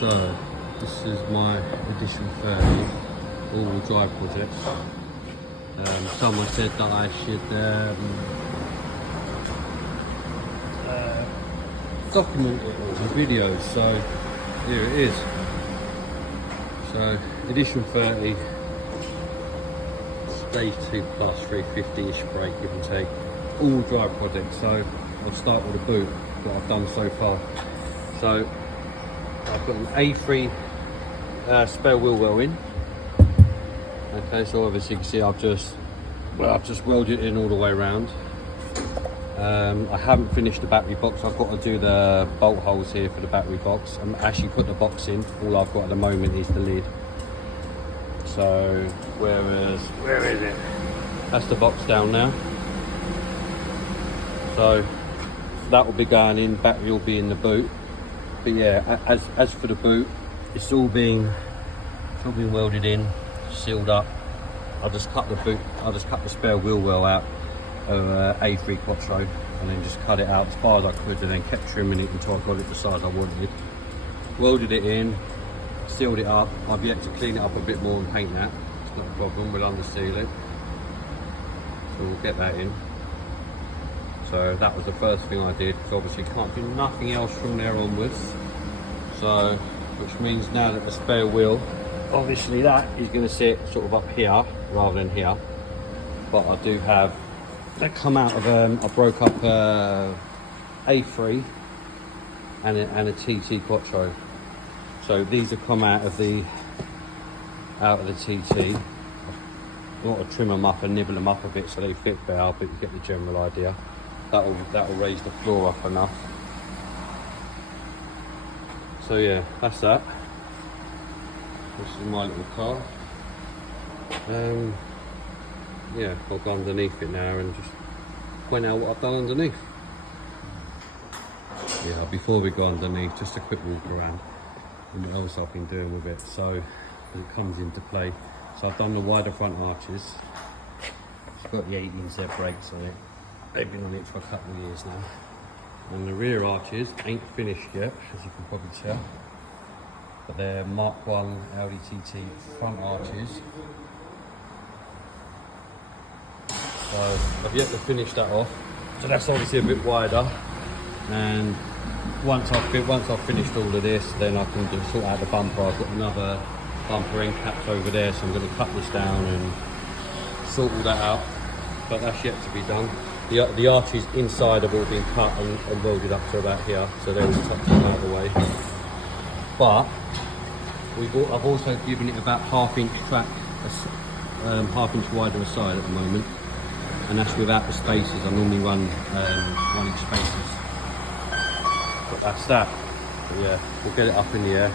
So this is my Edition 30 all-wheel drive project. Someone said that I should document it all in videos, so here it is. So Edition 30, stage 2 plus 350-ish brake, give and take, all-wheel drive project. So I'll start with the boot, what I've done so far. So I've got an A3 spare wheel well in. Okay, so obviously you can see I've just welded it in all the way around. I haven't finished the battery box. I've got to do the bolt holes here for the battery box. I'm actually put the box in. All I've got at the moment is the lid. So where is it? That's the box down now. So that will be going in. Battery will be in the boot. But yeah, as for the boot, it's all been welded in, sealed up. I just cut the spare wheel well out of A3 Quattro, and then just cut it out as far as I could, and then kept trimming it until I got it the size I wanted. Welded it in, sealed it up. I've yet to clean it up a bit more and paint that. It's not a problem, we'll underseal it. So we'll get that in. So that was the first thing I did, because obviously can't do nothing else from there onwards. So, which means now that the spare wheel, obviously that is going to sit sort of up here rather than here. But I do have, that come out of, I broke up A3 and a TT Quattro. So these have come out of the TT. I want to trim them up and nibble them up a bit so they fit better, but you get the general idea. That will raise the floor up enough. So yeah, that's that. This is my little car. Yeah, I'll go underneath it now and just point out what I've done underneath. Yeah, before we go underneath, just a quick walk around and what else I've been doing with it. So it comes into play. So I've done the wider front arches. It's got the 18Z brakes on it. They've been on it for a couple of years now. And the rear arches ain't finished yet, as you can probably tell. But they're Mark 1 Audi TT front arches. So I've yet to finish that off. So that's obviously a bit wider. And once I've finished all of this, then I can just sort out the bumper. I've got another bumper end caps over there, so I'm going to cut this down and sort all that out. But that's yet to be done. The arches inside have all been cut and welded up to about here, so they're all tucked out of the way. But I've also given it about half-inch track, half-inch wider a side at the moment, and that's without the spaces. I normally run 1-inch spaces, but that's that. But yeah, we'll get it up in the air,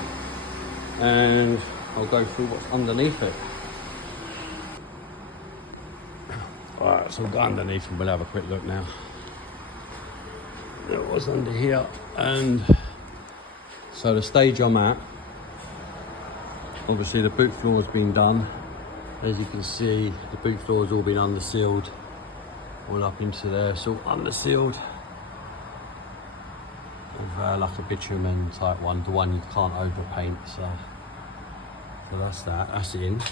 and I'll go through what's underneath it. Alright, so we'll go underneath and we'll have a quick look now. There was under here, and so the stage I'm at, obviously the boot floor has been done. As you can see, the boot floor has all been undersealed, all up into there, it's all undersealed. With like a bitumen type one, the one you can't overpaint, so that's that, that's in.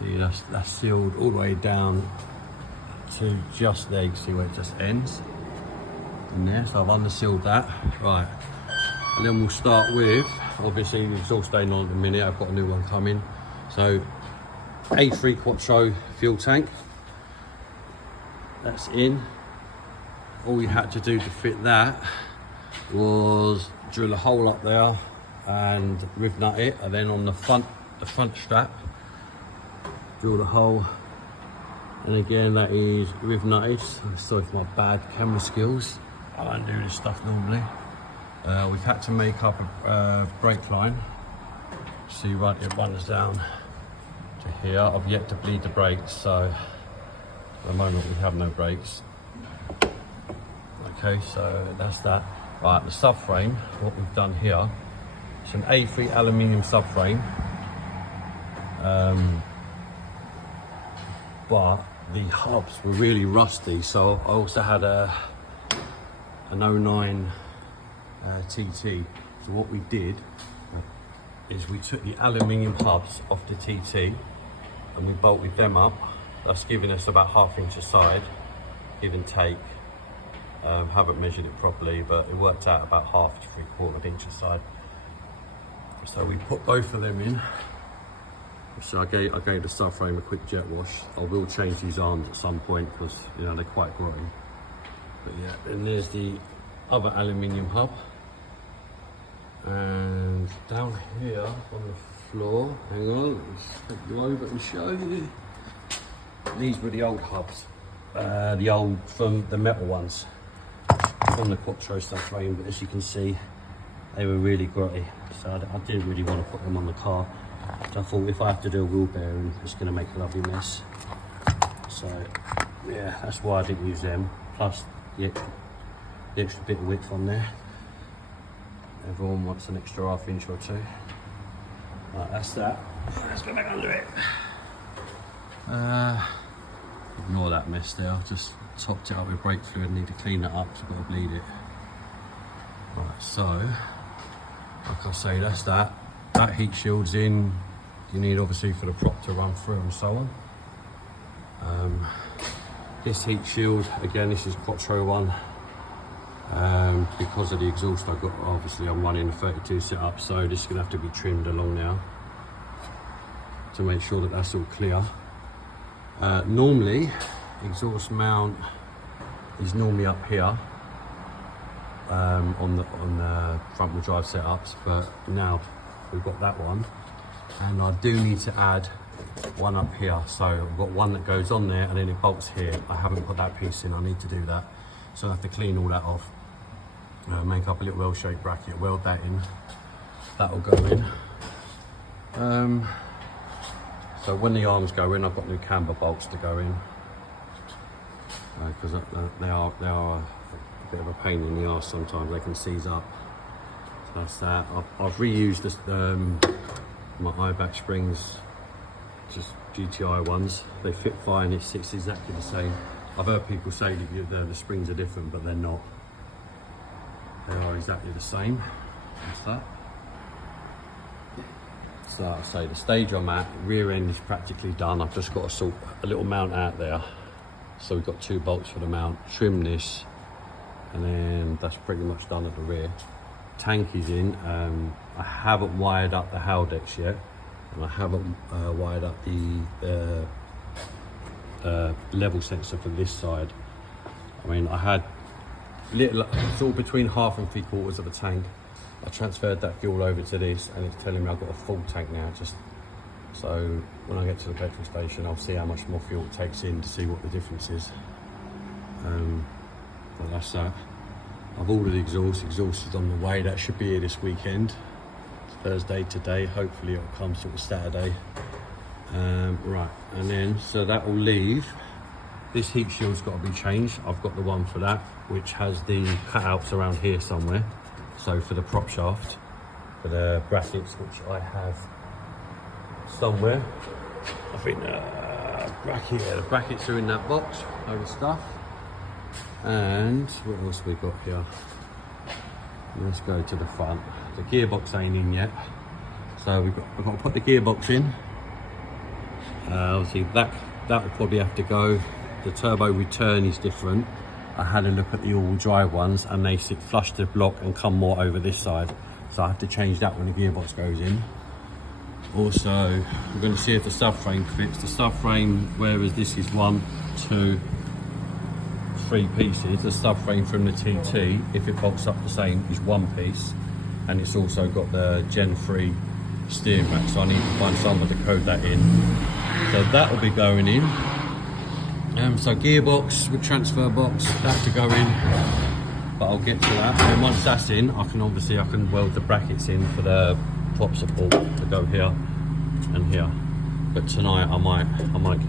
See, that's sealed all the way down to just there. You can see where it just ends in there. So I've undersealed that. Right, and then we'll start with, obviously the exhaust staying on at the minute. I've got a new one coming. So A3 Quattro fuel tank. That's in. All we had to do to fit that was drill a hole up there and riv nut it, and then on the front strap, drill the hole, and again that is riv nutted. Sorry for my bad camera skills, I don't do this stuff normally. We've had to make up a brake line. See, right, it runs down to here. I've yet to bleed the brakes, so at the moment we have no brakes. Okay, so that's that. Right, the subframe, what we've done here, it's an A3 aluminium subframe. But the hubs were really rusty, so I also had an 09 TT So what we did is we took the aluminium hubs off the TT and we bolted them up. That's giving us about 1/2 inch aside, give and take. Haven't measured it properly, but it worked out about 1/2 to 3/4 inch aside. So we put both of them in. So I gave the subframe a quick jet wash. I will change these arms at some point because you know they're quite grotty. But yeah, then there's the other aluminium hub. And down here on the floor, hang on, let's take you over and show you. These were the old hubs, from the metal ones, from the Quattro subframe, but as you can see, they were really grotty. So I didn't really want to put them on the car. So I thought if I have to do a wheel bearing, it's going to make a lovely mess. So yeah, that's why I didn't use them. Plus the extra bit of width on there. Everyone wants an extra 1/2 inch or 2. Right, that's that. Let's go back under it. Ignore that mess there. I've just topped it up with brake fluid. Need to clean that up, so I've got to bleed it. Right, so like I say, that's that. That heat shield's in. You need obviously for the prop to run through and so on. This heat shield, again, this is Quattro one. Because of the exhaust I've got, obviously I'm running a 32 setup, so this is going to have to be trimmed along now to make sure that that's all clear. Normally, exhaust mount is normally up here on the front wheel drive setups, but now we've got that one, and I do need to add one up here. So I've got one that goes on there and then it bolts here. I haven't put that piece in, I need to do that. So I have to clean all that off, make up a little L-shaped bracket, weld that in, that'll go in. So when the arms go in, I've got new camber bolts to go in, because they are a bit of a pain in the arse sometimes, they can seize up. So that's that. I've reused this, my IBAC springs, just GTI ones. They fit fine, it sits exactly the same. I've heard people say that the springs are different, but they're not. They are exactly the same. That's that. So like I say, the stage I'm at, rear end is practically done. I've just got to sort a little mount out there. So we've got 2 bolts for the mount, trim this, and then that's pretty much done at the rear. Tank is in. I haven't wired up the Haldex yet, and I haven't wired up the level sensor for this side. I mean, I had it's all between 1/2 and 3/4 of a tank. I transferred that fuel over to this, and it's telling me I've got a full tank now. Just so when I get to the petrol station, I'll see how much more fuel it takes in to see what the difference is. But that's that. I've ordered the exhaust. Exhaust is on the way. That should be here this weekend. It's Thursday today. Hopefully it'll come sort of Saturday. Right, and then so that will leave. This heat shield's got to be changed. I've got the one for that, which has the cutouts around here somewhere. So for the prop shaft, for the brackets, which I have somewhere. I think the brackets are in that box, over stuff. And what else we got here? Let's go to the front. The gearbox ain't in yet, so we've got to put the gearbox in. Obviously that will probably have to go. The turbo return is different. I had a look at the all-wheel drive ones, and they sit flush to the block and come more over this side. So I have to change that when the gearbox goes in. Also, we're going to see if the subframe fits. The subframe, whereas this is 1, 2, 3 pieces, the subframe from the TT, if it bolts up the same, is 1 piece, and it's also got the Gen 3 steering rack. So I need to find somewhere to code that in. So that will be going in. So gearbox with transfer box, that to go in, but I'll get to that. And once that's in, I can weld the brackets in for the prop support to go here and here. But tonight I might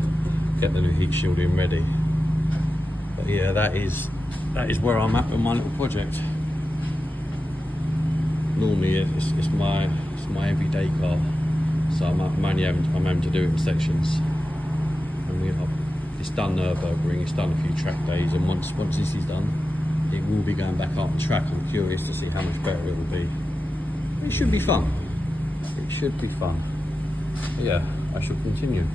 get the new heat shield in ready. But yeah, that is where I'm at with my little project. Normally it's my everyday car, so I'm having to do it in sections. And it's done Nürburgring, it's done a few track days, and once this is done, it will be going back up the track. I'm curious to see how much better it will be. It should be fun. It should be fun. Yeah, I shall continue.